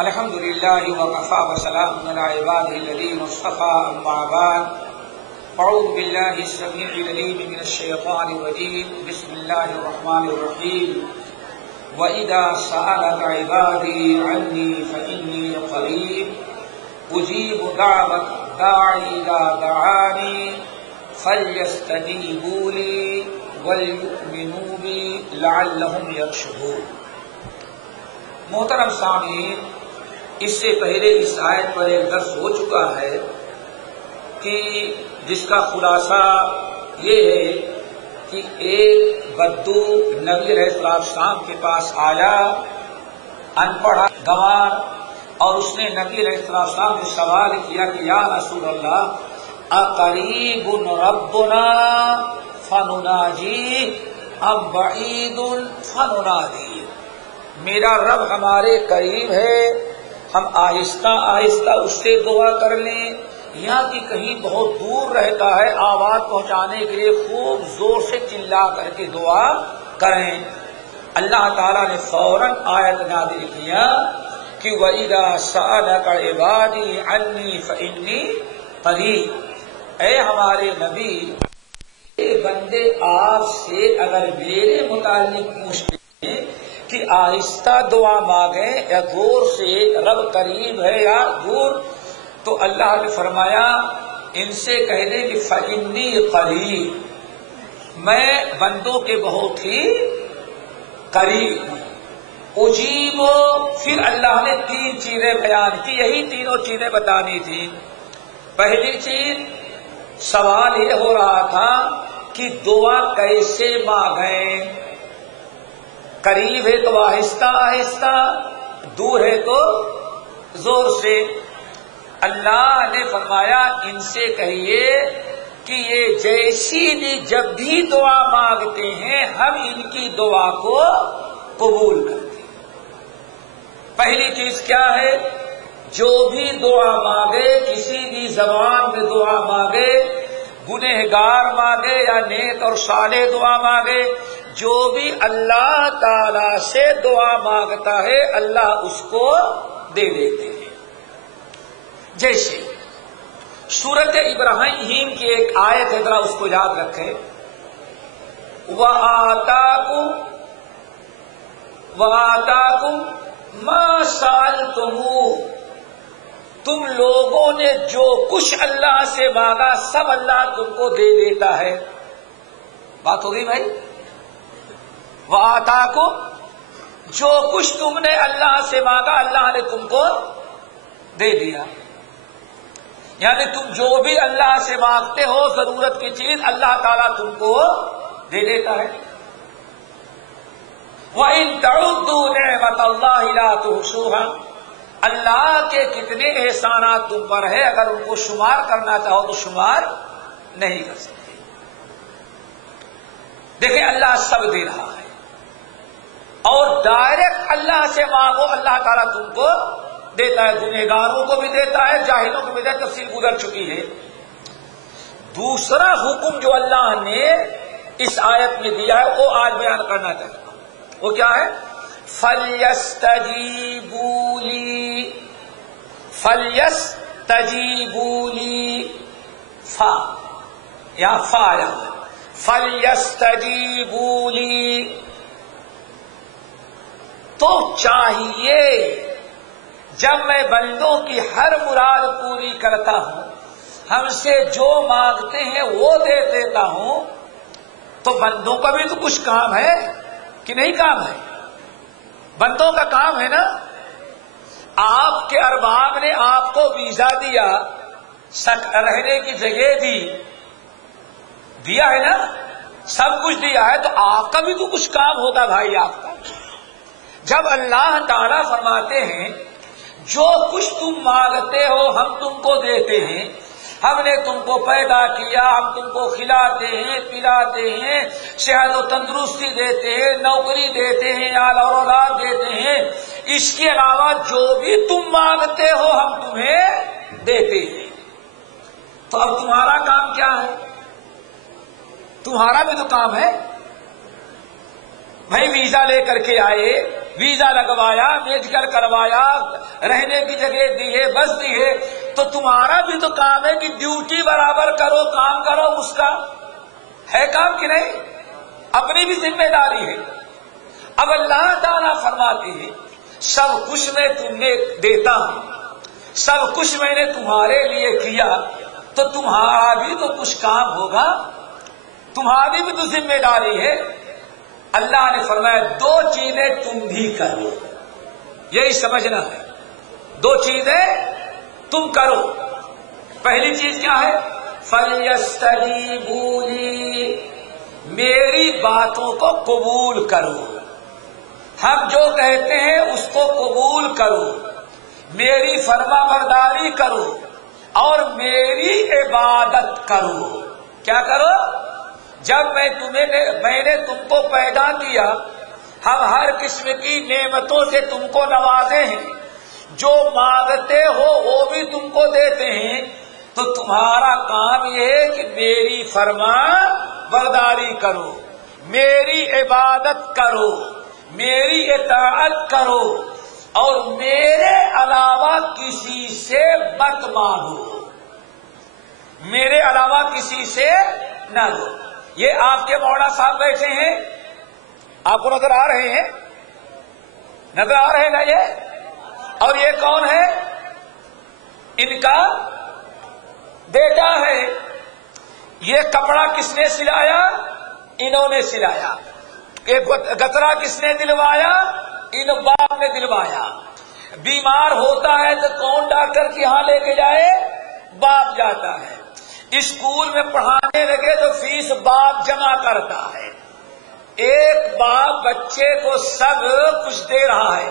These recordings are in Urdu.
الحمد للہ وکفی وسلام علی عبادہ الذین اصطفی اما بعد اعوذ باللہ السمیع العلیم من الشیطان الرجیم بسم اللہ الرحمن الرحیم وَإِذَا سَأَلَكَ عِبَادِي عَنِّي فَإِنِّي قَرِيبٌ أُجِيبُ دَعْوَةَ الدَّاعِ إِذَا دَعَانِ فَلْيَسْتَجِيبُوا لِي وَلْيُؤْمِنُوا بِي لَعَلَّهُمْ يَرْشُدُونَ۔ محترم سامعین، اس سے پہلے اس آیت پر ایک درس ہو چکا ہے کہ جس کا خلاصہ یہ ہے کہ ایک بدو نبی علیہ السلام کے پاس آیا، ان پڑھ گوار، اور اس نے نبی علیہ السلام سے سوال کیا کہ یا رسول اللہ اقریب ربنا فنناجی ام بعید فننادی، میرا رب ہمارے قریب ہے، ہم آہستہ آہستہ اس سے دعا کر لیں یا کہ کہیں بہت دور رہتا ہے، آواز پہنچانے کے لیے خوب زور سے چلا کر کے دعا کریں۔ اللہ تعالیٰ نے فوراً آیت نازل کیا کہ وَإِذَا سَأَلَكَ عِبَادِي عَنِّي فَإِنِّي قَرِيبٌ، اے ہمارے نبی، اے بندے آپ سے اگر میرے متعلق پوچھتے ہیں کہ آہستہ دعا مانگیں یا زور سے، رب قریب ہے یا دور، تو اللہ نے فرمایا ان سے کہہ دیں کہ فَإِنِّي قَرِيبٌ، میں بندوں کے بہت ہی قریب ہوں۔ اجیب، پھر اللہ نے تین چیزیں بیان کی، یہی تینوں چیزیں بتانی تھی۔ پہلی چیز سوال یہ ہو رہا تھا کہ دعا کیسے مانگیں، قریب ہے تو آہستہ آہستہ، دور ہے تو زور سے۔ اللہ نے فرمایا ان سے کہیے کہ یہ جیسی بھی جب بھی دعا مانگتے ہیں ہم ان کی دعا کو قبول کرتے ہیں۔ پہلی چیز کیا ہے؟ جو بھی دعا مانگے، کسی بھی زبان میں دعا مانگے، گنہگار مانگے یا نیک اور صالح دعا مانگے، جو بھی اللہ تعالی سے دعا مانگتا ہے اللہ اس کو دے دیتے ہیں۔ جیسے سورت ابراہیم کی ایک آیت ہے، ذرا اس کو یاد رکھیں، وَآتَاكُمْ مَا سَأَلْتُمُوهُ، تم لوگوں نے جو کچھ اللہ سے مانگا سب اللہ تم کو دے دیتا ہے۔ بات ہوگی بھائی؟ وَآتَاكُمْ، جو کچھ تم نے اللہ سے مانگا اللہ نے تم کو دے دیا، یعنی تم جو بھی اللہ سے مانگتے ہو ضرورت کی چیز اللہ تعالیٰ تم کو دے دیتا ہے۔ وَإِن تَعُدُّوا نِعْمَتَ اللَّهِ لَا تُحْصُوهَا، اللہ کے کتنے احسانات تم پر ہے، اگر ان کو شمار کرنا چاہو تو شمار نہیں کر سکتے۔ دیکھیں اللہ سب دے رہا ہے، اور ڈائریکٹ اللہ سے مانگو اللہ تعالیٰ تم کو دیتا ہے، گنہگاروں کو بھی دیتا ہے، جاہلوں کو بھی دیتا ہے، تفصیل گزر چکی ہے۔ دوسرا حکم جو اللہ نے اس آیت میں دیا ہے وہ آج بیان کرنا چاہتا ہوں، وہ کیا ہے؟ فَلْيَسْتَجِيبُوا لِي، فَلْيَسْتَجِيبُوا لِي، فا یا فا یا فَلْيَسْتَجِيبُوا لِي، تو چاہیے جب میں بندوں کی ہر مراد پوری کرتا ہوں، ہم سے جو مانگتے ہیں وہ دے دیتا ہوں، تو بندوں کا بھی تو کچھ کام ہے کہ نہیں کام ہے؟ بندوں کا کام ہے نا۔ آپ کے ارباب نے آپ کو ویزا دیا، رہنے کی جگہ دیا ہے نا، سب کچھ دیا ہے، تو آپ کا بھی تو کچھ کام ہوگا بھائی آپ کا۔ جب اللہ تعالیٰ فرماتے ہیں جو کچھ تم مانگتے ہو ہم تم کو دیتے ہیں، ہم نے تم کو پیدا کیا، ہم تم کو کھلاتے ہیں پلاتے ہیں، صحت و تندرستی دیتے ہیں، نوکری دیتے ہیں، اعلی اور اولاد دیتے ہیں، اس کے علاوہ جو بھی تم مانگتے ہو ہم تمہیں دیتے ہیں۔ تو اب تمہارا کام کیا ہے؟ تمہارا بھی تو کام ہے بھائی، ویزا لے کر کے آئے، ویزا لگوایا، میڈیکل کروایا، رہنے کی جگہ دی ہے، بس دی ہے، تو تمہارا بھی تو کام ہے کہ ڈیوٹی برابر کرو، کام کرو اس کا، ہے کام کہ نہیں؟ اپنی بھی ذمہ داری ہے۔ اب اللہ تعالیٰ فرماتے ہیں سب کچھ میں تمہیں دیتا ہوں، سب کچھ میں نے تمہارے لیے کیا، تو تمہارا بھی تو کچھ کام ہوگا، تمہاری بھی تو ذمہ داری ہے۔ اللہ نے فرمایا دو چیزیں تم بھی کرو، یہی سمجھنا ہے، دو چیزیں تم کرو۔ پہلی چیز کیا ہے؟ فَلْيَسْتَجِيبُوا لِي، میری باتوں کو قبول کرو، ہم جو کہتے ہیں اس کو قبول کرو، میری فرما برداری کرو اور میری عبادت کرو۔ کیا کرو؟ جب میں نے تم کو پیدا کیا، ہم ہر قسم کی نعمتوں سے تم کو نوازے ہیں، جو مانگتے ہو وہ بھی تم کو دیتے ہیں، تو تمہارا کام یہ ہے کہ میری فرما برداری کرو، میری عبادت کرو، میری اطاعت کرو اور میرے علاوہ کسی سے مت مانگو، میرے علاوہ کسی سے نہ دو۔ یہ آپ کے مولانا صاحب بیٹھے ہیں، آپ کو نظر آ رہے ہیں، نظر آ رہے ہیں نا یہ؟ اور یہ کون ہے؟ ان کا بیٹا ہے۔ یہ کپڑا کس نے سلایا؟ انہوں نے سلایا۔ یہ گترا کس نے دلوایا؟ ان باپ نے دلوایا۔ بیمار ہوتا ہے تو کون ڈاکٹر کے ہاں لے کے جائے؟ باپ جاتا ہے۔ اسکول میں پڑھانے لگے تو فیس باپ جمع کرتا ہے۔ ایک باپ بچے کو سب کچھ دے رہا ہے،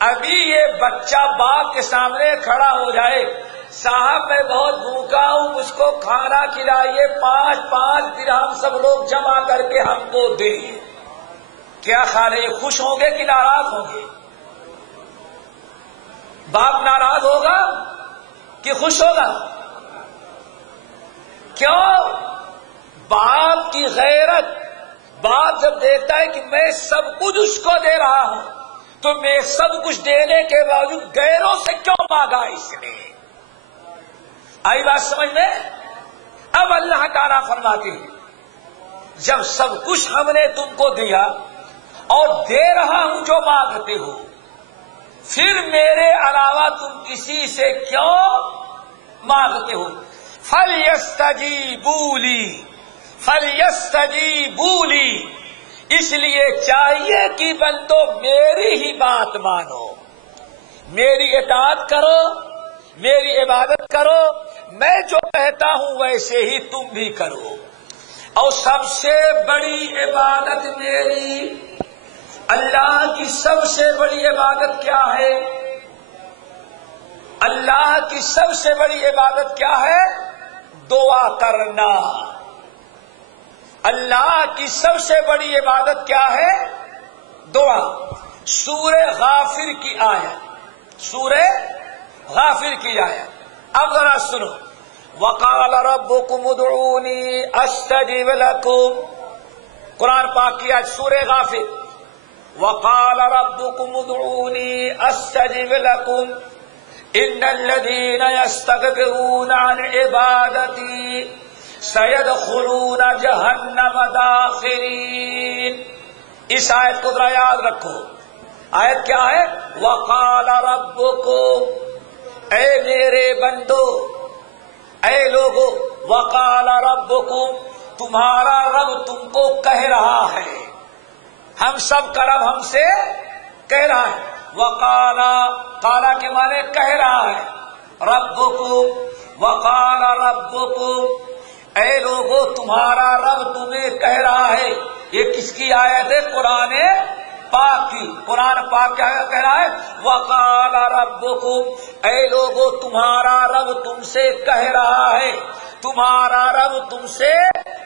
ابھی یہ بچہ باپ کے سامنے کھڑا ہو جائے، صاحب میں بہت بھوکا ہوں، مجھ کو کھانا کھلائیے، 5 درہم سب لوگ جمع کر کے ہم کو دیں، کیا خیال ہے؟ یہ خوش ہوں گے کہ ناراض ہوں گے؟ باپ ناراض ہوگا کہ خوش ہوگا؟ کیوں؟ باپ کی غیرت، باپ جب دیکھتا ہے کہ میں سب کچھ اس کو دے رہا ہوں تو میں سب کچھ دینے کے باوجود غیروں سے کیوں مانگا اس نے؟ آئی بات سمجھ میں؟ اب اللہ تعالیٰ فرماتے ہیں جب سب کچھ ہم نے تم کو دیا اور دے رہا ہوں جو مانگتے ہو، پھر میرے علاوہ تم کسی سے کیوں مانگتے ہو؟ فَلْيَسْتَجِيبُوا لِي، فَلْيَسْتَجِيبُوا لِي، اس لیے چاہیے کہ بندو میری ہی بات مانو، میری اطاعت کرو، میری عبادت کرو، میں جو کہتا ہوں ویسے ہی تم بھی کرو۔ اور سب سے بڑی عبادت میری، اللہ کی سب سے بڑی عبادت کیا ہے؟ اللہ کی سب سے بڑی عبادت کیا ہے؟ دعا کرنا۔ اللہ کی سب سے بڑی عبادت کیا ہے؟ دعا۔ سورہ غافر کی آیت، سورہ غافر کی آیت، اب ذرا سنو۔ وقال ربكم ادعوني استجب لكم، قرآن پاک کی آیت سورہ غافر۔ وقال ربكم ادعوني استجب لكم ان الذين يستكبرون عن عبادتي سيدخلون جہنم داخرین۔ اس آیت کو ذرا یاد رکھو۔ آیت کیا ہے؟ وقال ربكم، اے میرے بندو، اے لوگو، وقال ربكم، تمہارا رب تم کو کہہ رہا ہے، ہم سب کا رب ہم سے کہہ رہا ہے۔ وقال، قالا کے معنی کہہ رہا ہے، ربكم، وقال ربكم، اے لوگو تمہارا رب تمہیں کہہ رہا ہے۔ یہ کس کی آیت ہے؟ قرآن پاک کی۔ قرآن پاک کیا کہہ رہا ہے؟ وقال ربكم، اے لوگو تمہارا رب تم سے کہہ رہا ہے، تمہارا رب تم سے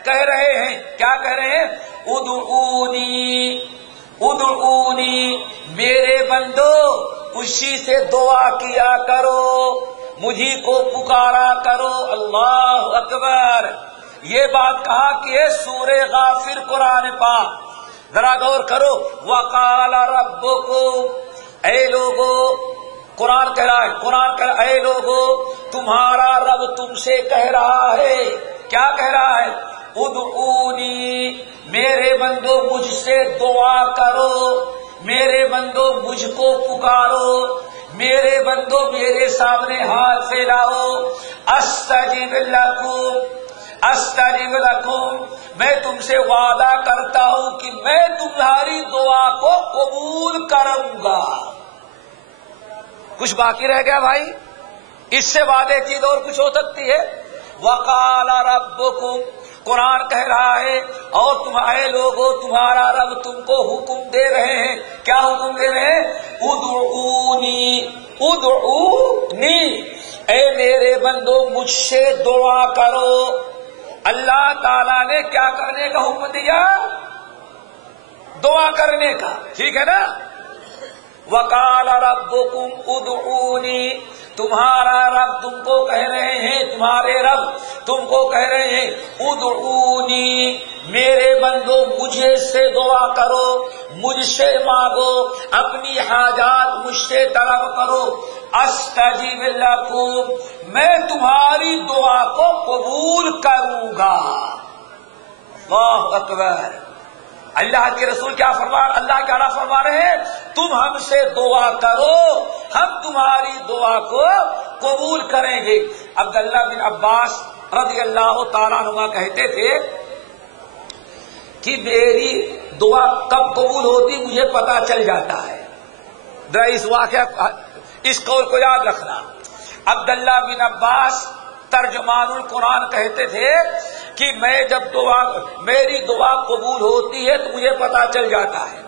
کہہ رہے ہیں، کیا کہہ رہے ہیں؟ ادعونی، ادعونی، میرے بندو اسی سے دعا کیا کرو، مجھی کو پکارا کرو۔ اللہ اکبر۔ یہ بات کہا کہ یہ سورہ غافر قرآن پاک، ذرا غور کرو۔ وقال ربکم، اے لوگو قرآن کہہ رہا ہے، قرآن کہہ رہا ہے، اے لوگو تمہارا رب تم سے کہہ رہا ہے، کیا کہہ رہا ہے؟ ادعونی، میرے بندو مجھ سے دعا کرو، میرے بندو مجھ کو پکارو، میرے بندو میرے سامنے ہاتھ پھیلاؤ، استجب لکم، استجب لکم، میں تم سے وعدہ کرتا ہوں کہ میں تمہاری دعا کو قبول کروں گا۔ کچھ باقی رہ گیا بھائی؟ اس سے وعدے چیز اور کچھ ہو سکتی ہے؟ وقال ربکم، قرآن کہہ رہا ہے اور تمہارے لوگوں تمہارا رب تم کو حکم دے رہے ہیں، کیا حکم دے رہے ہیں؟ ادعونی، ادعونی، اے میرے بندو مجھ سے دعا کرو۔ اللہ تعالیٰ نے کیا کرنے کا حکم دیا؟ دعا کرنے کا، ٹھیک ہے نا؟ وقال ربکم ادعونی، تمہارا رب تم کو کہہ رہے ہیں، تمہارے رب تم کو کہہ رہے ہیں ادعونی، میرے بندو مجھے سے دعا کرو، مجھ سے مانگو، اپنی حاجات مجھ سے طلب کرو، استجب لکم، میں تمہاری دعا کو قبول کروں گا۔ اللہ اکبر! اللہ کے رسول کیا فرما، اللہ کیا فرما رہے ہیں؟ تم ہم سے دعا کرو، ہم تمہاری دعا کو قبول کریں گے۔ عبداللہ بن عباس رضی اللہ تعالیٰ عنہ کہتے تھے کہ میری دعا کب قبول ہوتی مجھے پتا چل جاتا ہے۔ ذرا اس واقعہ، اس قول کو یاد رکھنا۔ عبداللہ بن عباس ترجمان القرآن کہتے تھے کہ میں جب میری دعا قبول ہوتی ہے تو مجھے پتا چل جاتا ہے۔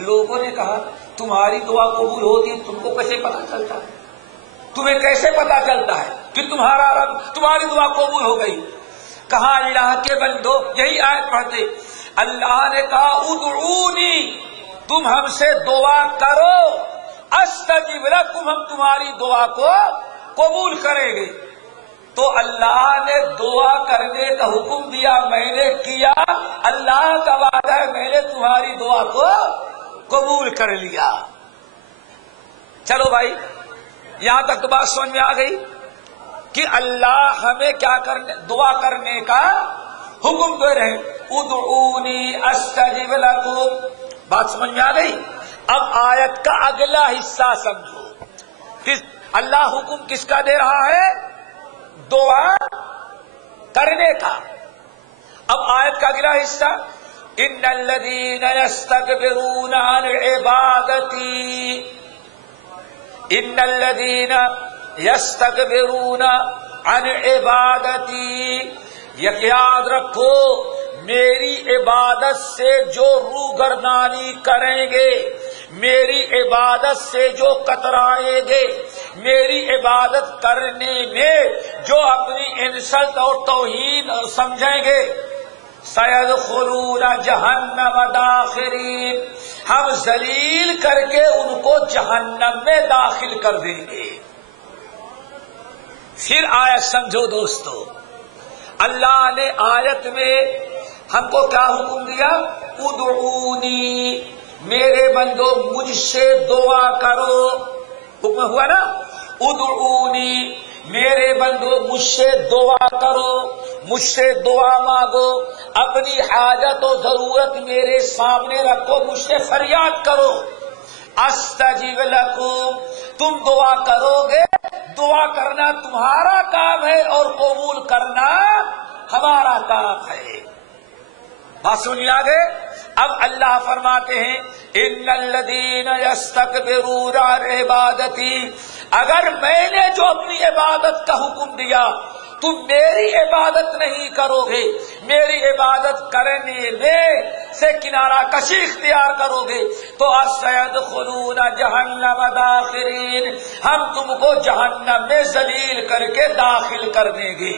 لوگوں نے کہا تمہاری دعا قبول ہوتی ہے تم کو کیسے پتا چلتا ہے؟ تمہیں کیسے پتا چلتا ہے کہ تمہارا رب تمہاری دعا قبول ہو گئی؟ کہا اللہ کے بندو، یہی آیت پڑھتے، اللہ نے کہا ادعونی، تم ہم سے دعا کرو، استجب لکم، ہم تمہاری دعا کو قبول کریں گے۔ تو اللہ نے دعا کرنے کا حکم دیا، میں نے کیا، اللہ کا وعدہ ہے میں نے تمہاری دعا کو قبول کر لیا۔ چلو بھائی، یہاں تک تو بات سمجھ میں آ گئی کہ اللہ ہمیں کیا کرنے، دعا کرنے کا حکم دے رہے ہیں، ادعونی استجب لکم۔ بات سمجھ میں آ گئی؟ اب آیت کا اگلا حصہ سمجھو، اللہ حکم کس کا دے رہا ہے؟ دعا کرنے کا۔ اب آیت کا اگلا حصہ، ان الذین یستکبرون عن عبادتی، ان الذین یستکبرون عن عبادتی، یاد رکھو میری عبادت سے جو روگردانی کریں گے، میری عبادت سے جو کترائیں گے، میری عبادت کرنے میں جو اپنی انسلٹ اور توہین سمجھیں گے، سیدخلون جہنم داخرین، ہم ذلیل کر کے ان کو جہنم میں داخل کر دیں گے۔ پھر آیت سمجھو دوستو، اللہ نے آیت میں ہم کو کیا حکم دیا؟ ادعونی، میرے بندو مجھ سے دعا کرو، حکم ہوا نا؟ ادعونی، میرے بندو مجھ سے دعا کرو، مجھ سے دعا مانگو، اپنی حاجت و ضرورت میرے سامنے رکھو، مجھ سے فریاد کرو، استجب لکم، تم دعا کرو گے، دعا کرنا تمہارا کام ہے اور قبول کرنا ہمارا کام ہے۔ بات سنیے آگے۔ اب اللہ فرماتے ہیں ان الذین یستکبرون عن عبادتی، اگر میں نے جو اپنی عبادت کا حکم دیا تم میری عبادت نہیں کرو گے، میری عبادت کرنے میں سے کنارہ کشی اختیار کرو گے تو سیدخلون جہنم داخرین، ہم تم کو جہنم میں ذلیل کر کے داخل کر دیں گے۔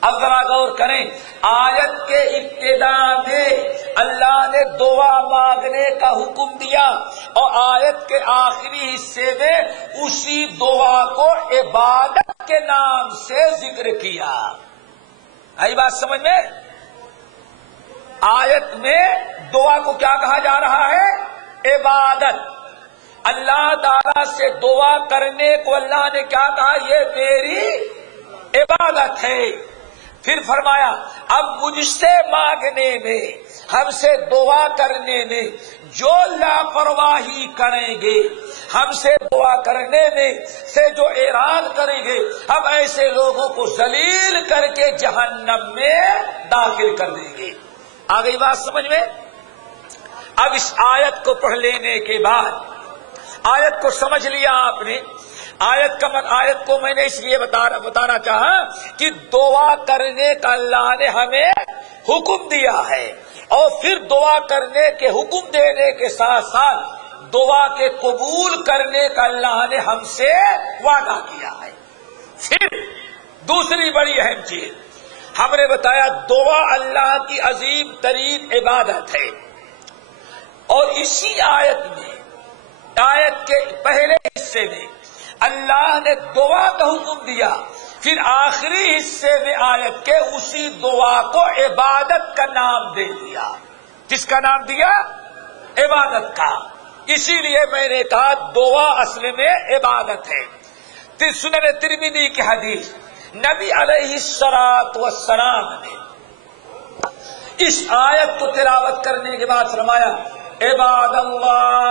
اب ذرا غور کریں، آیت کے ابتدا میں اللہ نے دعا مانگنے کا حکم دیا اور آیت کے آخری حصے میں اسی دعا کو عبادت کے نام سے ذکر کیا۔ آئی بات سمجھ میں؟ آیت میں دعا کو کیا کہا جا رہا ہے؟ عبادت۔ اللہ تعالیٰ سے دعا کرنے کو اللہ نے کیا کہا؟ یہ میری عبادت ہے۔ پھر فرمایا اب مجھ سے مانگنے میں، ہم سے دعا کرنے میں جو لاپرواہی کریں گے، ہم سے دعا کرنے میں سے جو اعراض کریں گے، ہم ایسے لوگوں کو ذلیل کر کے جہنم میں داخل کر دیں گے۔ آ گئی بات سمجھ میں؟ اب اس آیت کو پڑھ لینے کے بعد، آیت کو سمجھ لیا آپ نے، آیت کو میں نے اس لیے بتانا چاہا کہ دعا کرنے کا اللہ نے ہمیں حکم دیا ہے، اور پھر دعا کرنے کے حکم دینے کے ساتھ ساتھ دعا کے قبول کرنے کا اللہ نے ہم سے وعدہ کیا ہے۔ پھر دوسری بڑی اہم چیز ہم نے بتایا، دعا اللہ کی عظیم ترین عبادت ہے، اور اسی آیت کے پہلے حصے میں اللہ نے دعا کا حکم دیا، پھر آخری حصے میں آیت کے اسی دعا کو عبادت کا نام دے دیا۔ کس کا نام دیا؟ عبادت کا۔ اسی لیے میں نے کہا دعا اصل میں عبادت ہے۔ سنن ترمذی کی حدیث، نبی علیہ الصلوۃ والسلام نے اس آیت کو تلاوت کرنے کے بعد فرمایا، عباد اللہ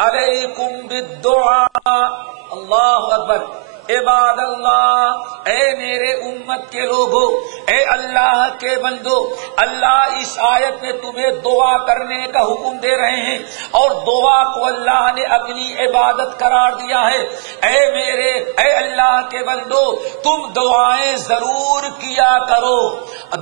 علیکم بالدعاء، اللہ اکبر، عباد اللہ، اے میرے امت کے لوگوں، اے اللہ کے بندو، اللہ اس آیت میں تمہیں دعا کرنے کا حکم دے رہے ہیں، اور دعا کو اللہ نے اپنی عبادت قرار دیا ہے۔ اے اللہ کے بندو، تم دعائیں ضرور کیا کرو،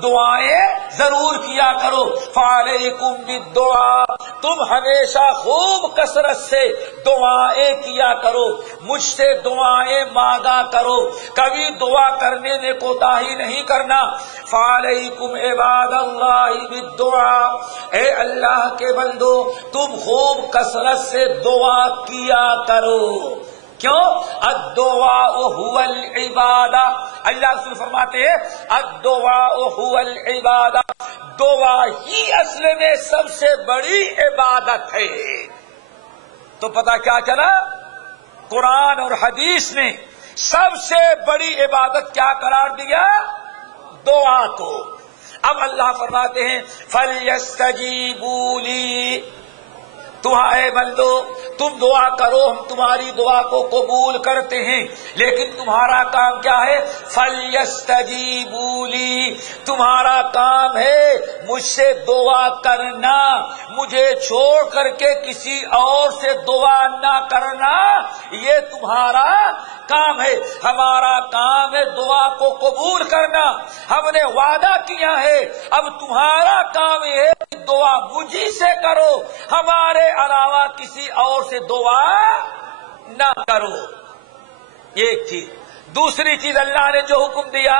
دعائیں ضرور کیا کرو، فعلیکم بالدعاء، تم ہمیشہ خوب کثرت سے دعائیں کیا کرو، مجھ سے دعائیں مانگا کرو، کبھی دعا کرنے میں کوتاہی نہیں کرنا۔ فعلیکم عباد اللہ بالدعاء، اے اللہ کے بندو تم خوب کثرت سے دعا کیا کرو۔ کیوں؟ الدعاء هو العبادہ، اللہ رسول فرماتے ہیں الدعاء هو العبادہ، دعا ہی اصل میں سب سے بڑی عبادت ہے۔ تو پتہ کیا چلا؟ قرآن اور حدیث نے سب سے بڑی عبادت کیا قرار دیا؟ دعا کو۔ اب اللہ فرماتے ہیں فَلْيَسْتَجِيبُوا لِي، تمہارے بندو تم دعا کرو، ہم تمہاری دعا کو قبول کرتے ہیں، لیکن تمہارا کام کیا ہے؟ فَلْيَسْتَجِيبُوا لِي، تمہارا کام ہے مجھ سے دعا کرنا، مجھے چھوڑ کر کے کسی اور سے دعا نہ کرنا، یہ تمہارا کام ہے۔ ہمارا کام ہے دعا کو قبول کرنا، ہم نے وعدہ کیا ہے، اب تمہارا کام یہ ہے کہ دعا مجھی سے کرو، ہمارے علاوہ کسی اور سے دعا نہ کرو۔ ایک چیز۔ دوسری چیز اللہ نے جو حکم دیا،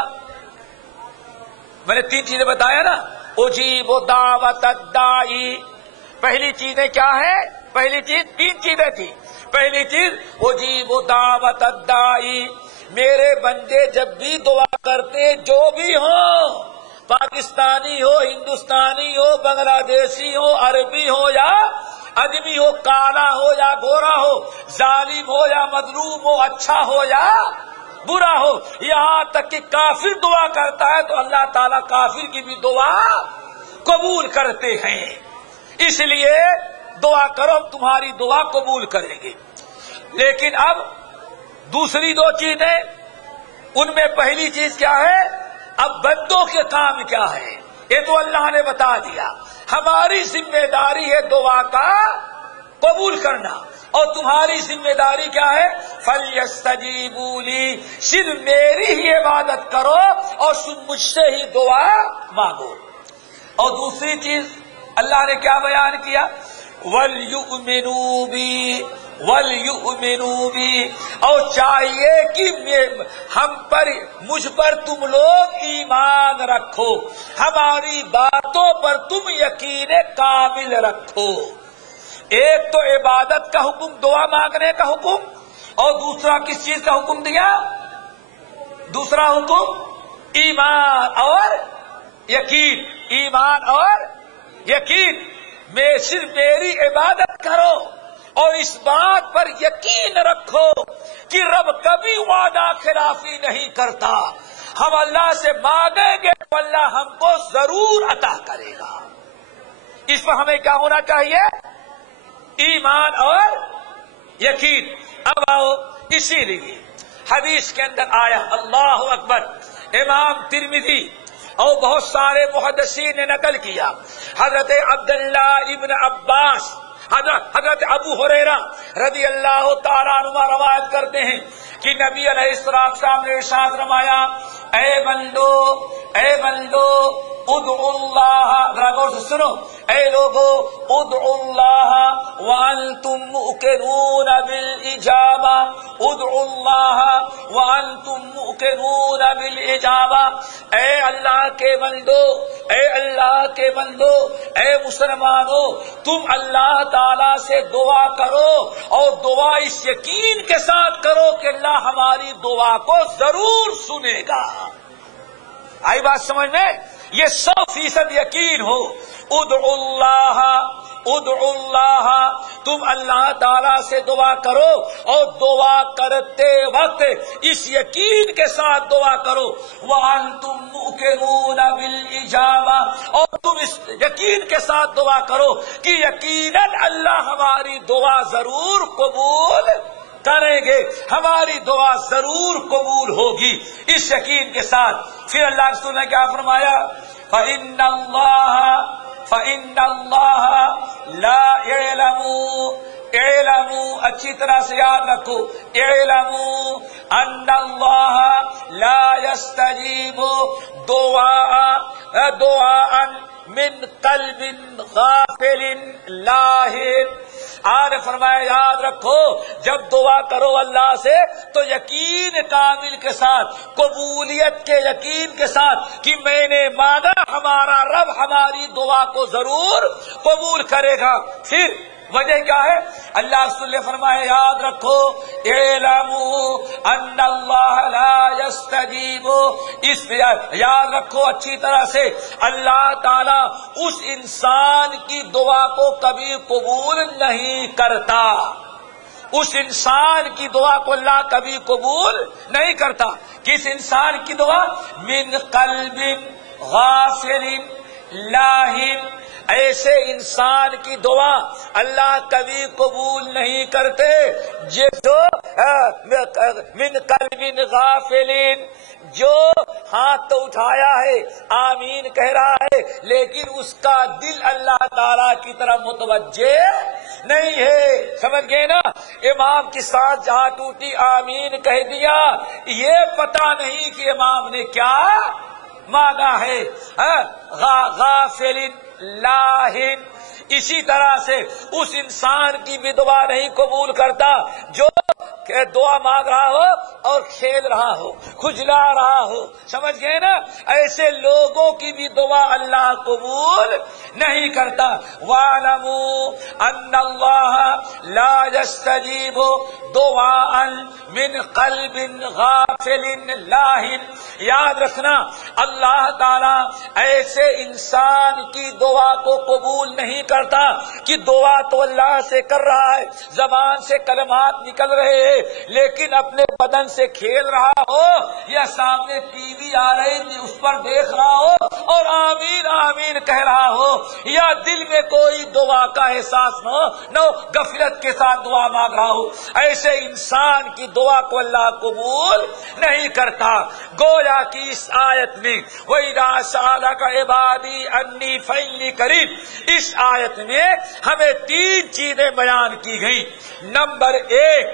میں نے 3 چیزیں بتایا نا، اجیب دعوت الداعی، پہلی چیزیں کیا ہے؟ پہلی چیز 3 چیزیں تھی۔ پہلی چیز اجیب دعوت الداعی، میرے بندے جب بھی دعا کرتے جو بھی ہوں، پاکستانی ہو، ہندوستانی ہو، بنگلہ دیشی ہو، عربی ہو یا آدمی ہو، کالا ہو یا گورا ہو، ظالم ہو یا مظلوم ہو، اچھا ہو یا برا ہو، یہاں تک کہ کافر دعا کرتا ہے تو اللہ تعالیٰ کافر کی بھی دعا قبول کرتے ہیں۔ اس لیے دعا کرو، ہم تمہاری دعا قبول کریں گے۔ لیکن اب دوسری 2 چیزیں، ان میں پہلی چیز کیا ہے؟ اب بندوں کے کام کیا ہے یہ تو اللہ نے بتا دیا، ہماری ذمہ داری ہے دعا کا قبول کرنا، اور تمہاری ذمہ داری کیا ہے؟ فَلْيَسْتَجِيبُوا لِي، صرف میری ہی عبادت کرو اور مجھ سے ہی دعا مانگو۔ اور دوسری چیز اللہ نے کیا بیان کیا؟ وَلْيُؤْمِنُوا بِي، وَلْيُؤْمِنُوا بِي، اور چاہیے کہ مجھ پر تم لوگ ایمان رکھو، ہماری باتوں پر تم یقین کامل رکھو۔ ایک تو عبادت کا حکم، دعا مانگنے کا حکم، اور دوسرا کس چیز کا حکم دیا؟ دوسرا حکم ایمان اور یقین، ایمان اور یقین۔ میں صرف میری عبادت کرو اور اس بات پر یقین رکھو کہ رب کبھی وعدہ خلافی نہیں کرتا. ہم اللہ سے مانگیں گے تو اللہ ہم کو ضرور عطا کرے گا. اس پر ہمیں کیا ہونا چاہیے؟ ایمان اور یقین. اب آؤ، اسی لیے حدیث کے اندر آیا، اللہ اکبر، امام ترمذی اور بہت سارے محدثین نے نقل کیا، حضرت عبداللہ ابن عباس، حضرت ابو ہریرہ رضی اللہ تعالیٰ عنہ روایت کرتے ہیں کہ نبی علیہ السلام نے ارشاد فرمایا، اے بندو ادعوا اللہ، ذرا غور سے سنو، اے لوگو ادعوا اللہ وانتم موقنون بالاجابہ، ادعوا اللہ وانتم موقنون بالاجابہ. اے اللہ کے بندو، اے اللہ کے بندو، اے مسلمانوں، تم اللہ تعالی سے دعا کرو اور دعا اس یقین کے ساتھ کرو کہ اللہ ہماری دعا کو ضرور سنے گا. آئی بات سمجھ میں؟ یہ 100% یقین ہو. ادعوا اللہ، ادعوا اللہ، تم اللہ تعالی سے دعا کرو اور دعا کرتے وقت اس یقین کے ساتھ دعا کرو، وانتم موقنون بالاجابہ، اور تم اس یقین کے ساتھ دعا کرو کہ یقیناً اللہ ہماری دعا ضرور قبول کریں گے، ہماری دعا ضرور قبول ہوگی. اس یقین کے ساتھ پھر اللہ رسول نے کیا فرمایا؟ فَإِنَّ اللَّهَ لَا اعلموا، اچھی طرح سے یاد رکھو، اعلموا ان اللہ لا يستجیب دعاء من قلب غافل لاہن. آج فرمایا یاد رکھو، جب دعا کرو اللہ سے تو یقین کامل کے ساتھ، قبولیت کے یقین کے ساتھ کہ میں نے مانگا، ہمارا رب ہماری دعا کو ضرور قبول کرے گا. پھر وجہ کیا ہے؟ اللہ رسول نے فرمایا یاد رکھو، اعلموا ان اللہ لا یستجیب، اس یاد رکھو اچھی طرح سے، اللہ تعالی اس انسان کی دعا کو کبھی قبول نہیں کرتا. اس انسان کی دعا کو اللہ کبھی قبول نہیں کرتا. کس انسان کی دعا؟ من قلب غافل لاہن، ایسے انسان کی دعا اللہ کبھی قبول نہیں کرتے جو من قلب غافل، جو ہاتھ تو اٹھایا ہے، آمین کہہ رہا ہے، لیکن اس کا دل اللہ تعالی کی طرف متوجہ نہیں ہے. سمجھ گئے نا؟ امام کی سانس جہاں ٹوٹی آمین کہہ دیا، یہ پتہ نہیں کہ امام نے کیا مانگا ہے. غافل لاہن. اسی طرح سے اس انسان کی بھی دعا نہیں قبول کرتا جو دعا مانگ رہا ہو اور کھیل رہا ہو، کھجلا رہا ہو. سمجھ گئے نا؟ ایسے لوگوں کی بھی دعا اللہ قبول نہیں کرتا. وَاعْلَمُوا أَنَّ اللَّهَ لَا يَسْتَجِيبُ دُعَاءً مِّن قَلْبٍ غَافِلٍ لَاهٍ. یاد رکھنا، اللہ تعالی ایسے انسان کی دعا کو قبول نہیں کرتا کہ دعا تو اللہ سے کر رہا ہے، زبان سے کلمات نکل رہے ہیں، لیکن اپنے بدن سے کھیل رہا ہو یا سامنے ٹی وی آ رہی اس پر دیکھ رہا ہو اور آمین آمین کہہ رہا ہو، یا دل میں کوئی دعا کا احساس نہ ہو، غفلت کے ساتھ دعا مانگ رہا ہو. ایسے انسان کی دعا کو اللہ قبول نہیں کرتا. گویا کہ اس آیت میں وَإِذَا سَأَلَكَ عِبَادِي عَنِّي فَإِنِّي قَرِيبٌ، اس آیت میں ہمیں 3 چیزیں بیان کی گئیں. نمبر 1،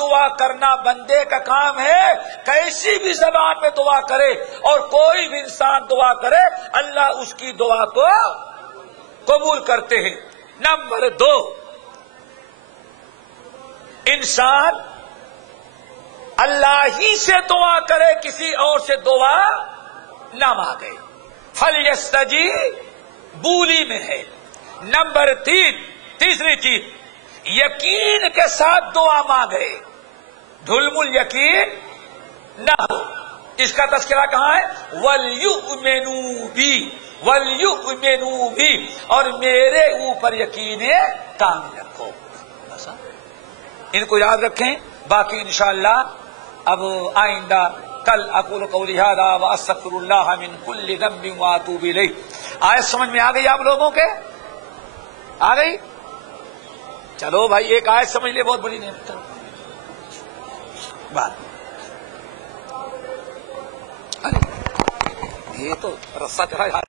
دعا کرنا بندے کا کام ہے، کیسی بھی زبان میں دعا کرے اور کوئی بھی انسان دعا کرے اللہ اس کی دعا کو قبول کرتے ہیں. نمبر 2، انسان اللہ ہی سے دعا کرے، کسی اور سے دعا نہ مانگے. فَلْيَسْتَجِیبُوا بولی میں ہے. نمبر 3، تیسری چیز، یقین کے ساتھ دعا مانگے، ظلم الیقین نہ ہو. اس کا تذکرہ کہاں ہے؟ وَلْيُؤْمِنُوا بِي، وَلْيُؤْمِنُوا بِي، اور میرے اوپر یقین کامل رکھو. بس ان کو یاد رکھیں. باقی انشاءاللہ اب آئندہ کل اقول قولی ھذا واستغفر اللہ من کل ذنب واتوب الیہ. آیت سمجھ میں آ گئی آپ لوگوں کے؟ آ گئی؟ چلو بھائی ایک آیت سمجھ لے، بہت بڑی نعمت ہے. بات یہ تو رسہ چڑھا